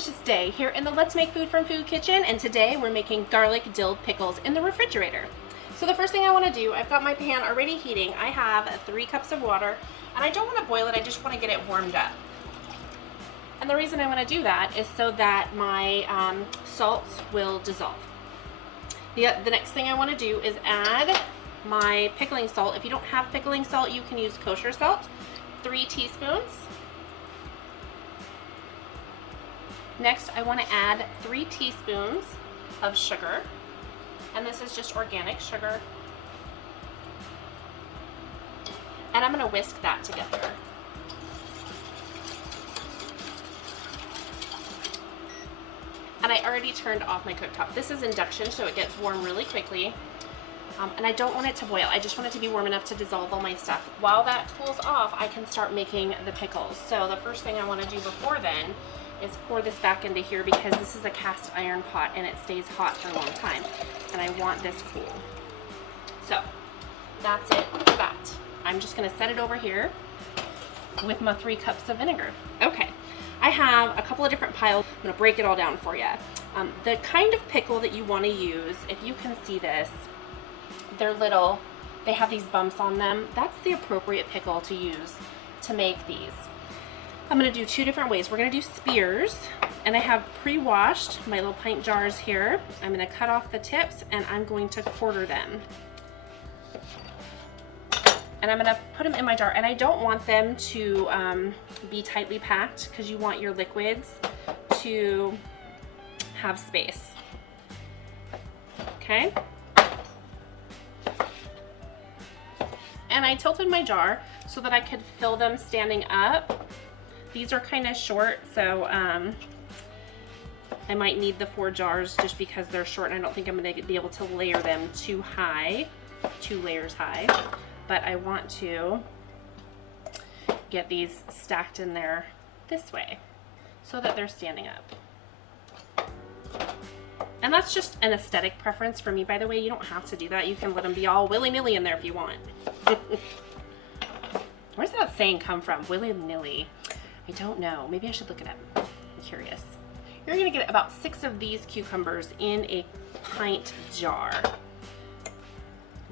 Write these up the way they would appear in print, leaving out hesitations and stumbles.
delicious day here in the Let's Make Food from Food kitchen, and today we're making garlic dill pickles in the refrigerator. So the first thing I want to do, I've got my pan already heating. I have 3 cups of water, and I don't want to boil it, I just want to get it warmed up. And the reason I want to do that is so that my salts will dissolve. The next thing I want to do is add my pickling salt. If you don't have pickling salt, you can use kosher salt, 3 teaspoons. Next, I want to add 3 teaspoons of sugar, and this is just organic sugar. And I'm going to whisk that together. And I already turned off my cooktop. This is induction, so it gets warm really quickly. And I don't want it to boil. I just want it to be warm enough to dissolve all my stuff. While that cools off, I can start making the pickles. So the first thing I want to do before then is pour this back into here, because this is a cast iron pot and it stays hot for a long time. And I want this cool. So that's it for that. I'm just gonna set it over here with my 3 cups of vinegar. Okay, I have a couple of different piles. I'm gonna break it all down for you. The kind of pickle that you wanna use, if you can see this, they're little, they have these bumps on them. That's the appropriate pickle to use to make these. I'm gonna do 2 different ways. We're gonna do spears, and I have pre-washed my little pint jars here. I'm gonna cut off the tips and I'm going to quarter them. And I'm gonna put them in my jar, and I don't want them to be tightly packed, because you want your liquids to have space. Okay? And I tilted my jar so that I could fill them standing up. These are kind of short, so I might need the 4 jars just because they're short, and I don't think I'm going to be able to layer them too high, 2 layers high. But I want to get these stacked in there this way so that they're standing up. And that's just an aesthetic preference for me, by the way. You don't have to do that. You can let them be all willy-nilly in there if you want. Where's that saying come from? Willy-nilly. I don't know. Maybe I should look it up. I'm curious. You're gonna get about 6 of these cucumbers in a pint jar,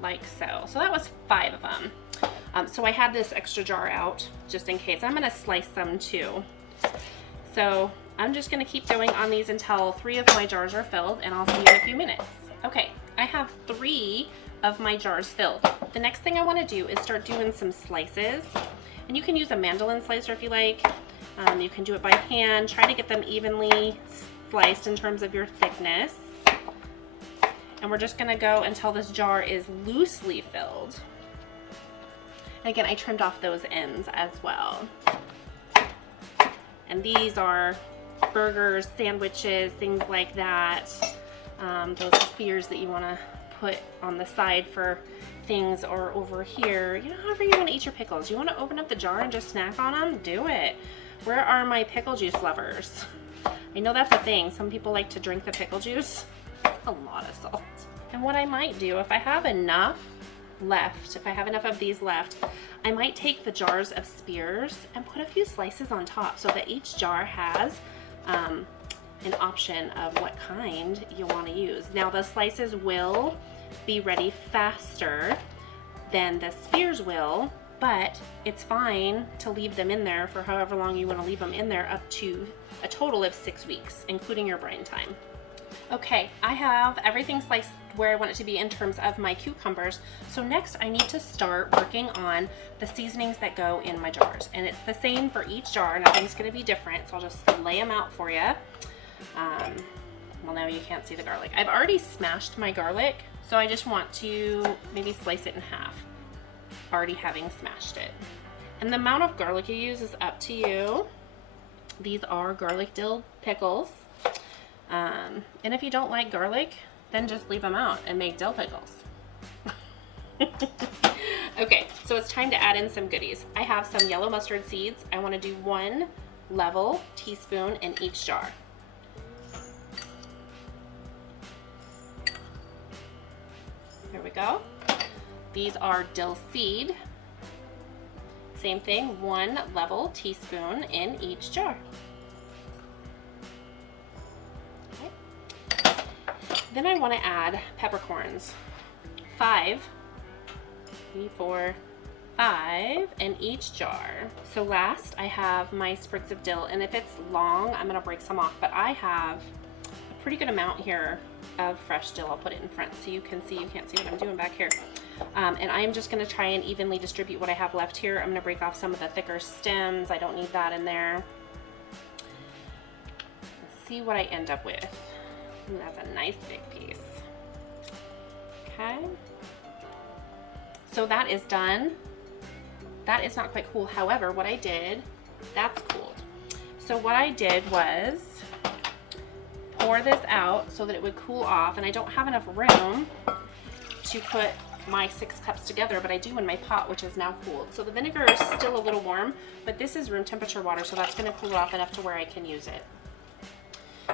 like so. So that was 5 of them. So I had this extra jar out just in case. I'm gonna slice them too. So I'm just gonna keep going on these until 3 of my jars are filled, and I'll see you in a few minutes. Okay, I have 3 of my jars filled. The next thing I wanna do is start doing some slices. And you can use a mandolin slicer if you like. You can do it by hand. Try to get them evenly sliced in terms of your thickness. And we're just gonna go until this jar is loosely filled. And again, I trimmed off those ends as well. And these are burgers, sandwiches, things like that. Those spears that you wanna put on the side for things, or over here, you know, however you want to eat your pickles. You want to open up the jar and just snack on them? Do it. Where are my pickle juice lovers? I know that's a thing. Some people like to drink the pickle juice. That's a lot of salt. And what I might do, if I have enough left, if I have enough of these left, I might take the jars of spears and put a few slices on top so that each jar has an option of what kind you want to use. Now the slices will be ready faster than the spears will, but it's fine to leave them in there for however long you want to leave them in there, up to a total of 6 weeks, including your brine time. Okay, I have everything sliced where I want it to be in terms of my cucumbers. So next I need to start working on the seasonings that go in my jars. And it's the same for each jar, nothing's gonna be different, so I'll just lay them out for you. Well, now you can't see the garlic. I've already smashed my garlic, so I just want to maybe slice it in half, already having smashed it. And the amount of garlic you use is up to you. These are garlic dill pickles. And if you don't like garlic, then just leave them out and make dill pickles. Okay, so it's time to add in some goodies. I have some yellow mustard seeds. I want to do 1 level teaspoon in each jar. Here we go. These are dill seed. Same thing, 1 level teaspoon in each jar. Then I want to add peppercorns. 5, 3, 4, 5 in each jar. So last I have my sprigs of dill, and if it's long, I'm gonna break some off, but I have a pretty good amount here of fresh dill. I'll put it in front so you can see. You can't see what I'm doing back here. And I am just gonna try and evenly distribute what I have left here. I'm gonna break off some of the thicker stems. I don't need that in there. Let's see what I end up with. Ooh, that's a nice big piece. Okay. So that is done. That is not quite cool. However, what I did, that's cooled. So what I did was pour this out so that it would cool off, and I don't have enough room to put my 6 cups together, but I do in my pot, which is now cooled. So the vinegar is still a little warm, but this is room temperature water, so that's gonna cool off enough to where I can use it.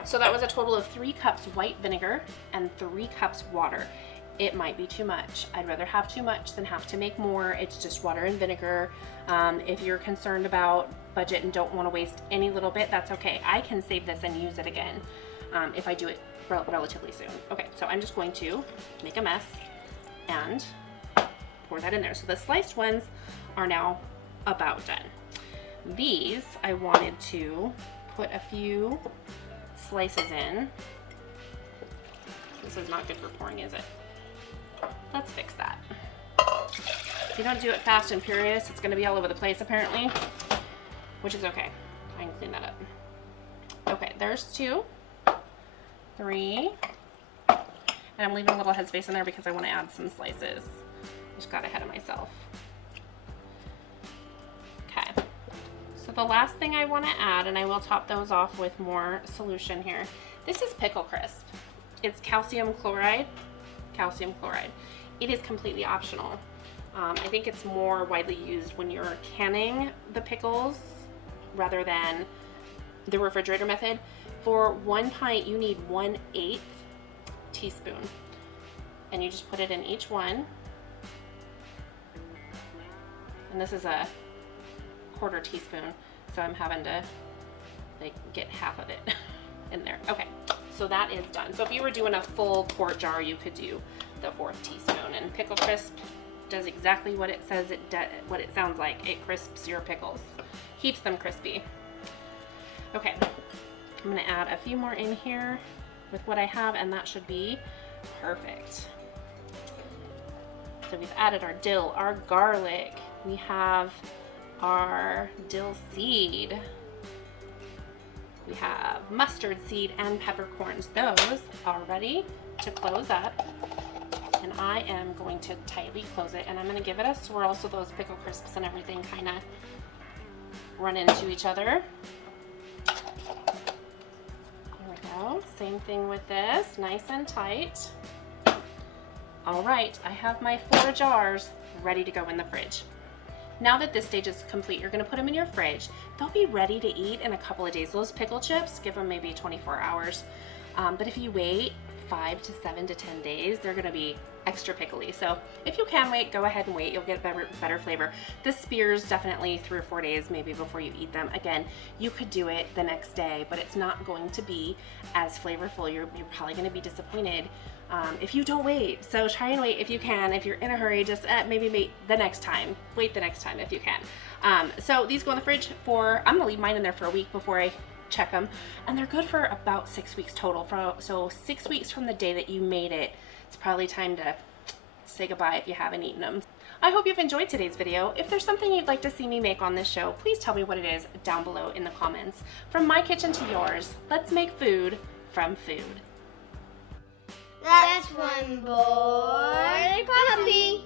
So that was a total of 3 cups white vinegar and 3 cups water. It might be too much. I'd rather have too much than have to make more. It's just water and vinegar. If you're concerned about budget and don't want to waste any little bit, that's okay. I can save this and use it again if I do it relatively soon. Okay, so I'm just going to make a mess and pour that in there. So the sliced ones are now about done. These I wanted to put a few slices in. This is not good for pouring, is it? Let's fix that. If you don't do it fast and furious, it's gonna be all over the place apparently, which is okay. I can clean that up. Okay, there's 2, 3, and I'm leaving a little headspace in there because I wanna add some slices. Just got ahead of myself. Okay, so the last thing I wanna add, and I will top those off with more solution here. This is Pickle Crisp. It's calcium chloride. Calcium chloride. It is completely optional. I think it's more widely used when you're canning the pickles rather than the refrigerator method. For 1 pint, you need 1/8 teaspoon, and you just put it in each one. And this is a 1/4 teaspoon, so I'm having to like get half of it in there. Okay, so that is done. So if you were doing a full quart jar, you could do the 1/4 teaspoon. And Pickle Crisp does exactly what it says it does, what it sounds like. It crisps your pickles, keeps them crispy. Okay, I'm gonna add a few more in here with what I have, and that should be perfect. So we've added our dill, our garlic, we have our dill seed, we have mustard seed and peppercorns. Those are ready to close up, and I am going to tightly close it, and I'm going to give it a swirl so those pickle crisps and everything kind of run into each other. There we go. Same thing with this, nice and tight. All right, I have my 4 jars ready to go in the fridge. Now that this stage is complete, you're gonna put them in your fridge. They'll be ready to eat in a couple of days. Those pickle chips, give them maybe 24 hours. But if you wait 5 to 7 to 10 days, they're gonna be extra pickly. So if you can wait, go ahead and wait. You'll get better flavor. The spears, definitely 3 or 4 days maybe before you eat them. Again, you could do it the next day, but it's not going to be as flavorful. You're probably gonna be disappointed if you don't wait. So try and wait if you can. If you're in a hurry, just maybe wait the next time. Wait the next time if you can. So these go in the fridge for, I'm gonna leave mine in there for a week before I check them, and they're good for about 6 weeks total. So 6 weeks from the day that you made it, it's probably time to say goodbye if you haven't eaten them. I hope you've enjoyed today's video. If there's something you'd like to see me make on this show, please tell me what it is down below in the comments. From my kitchen to yours, let's make food from food. That's one boy puppy.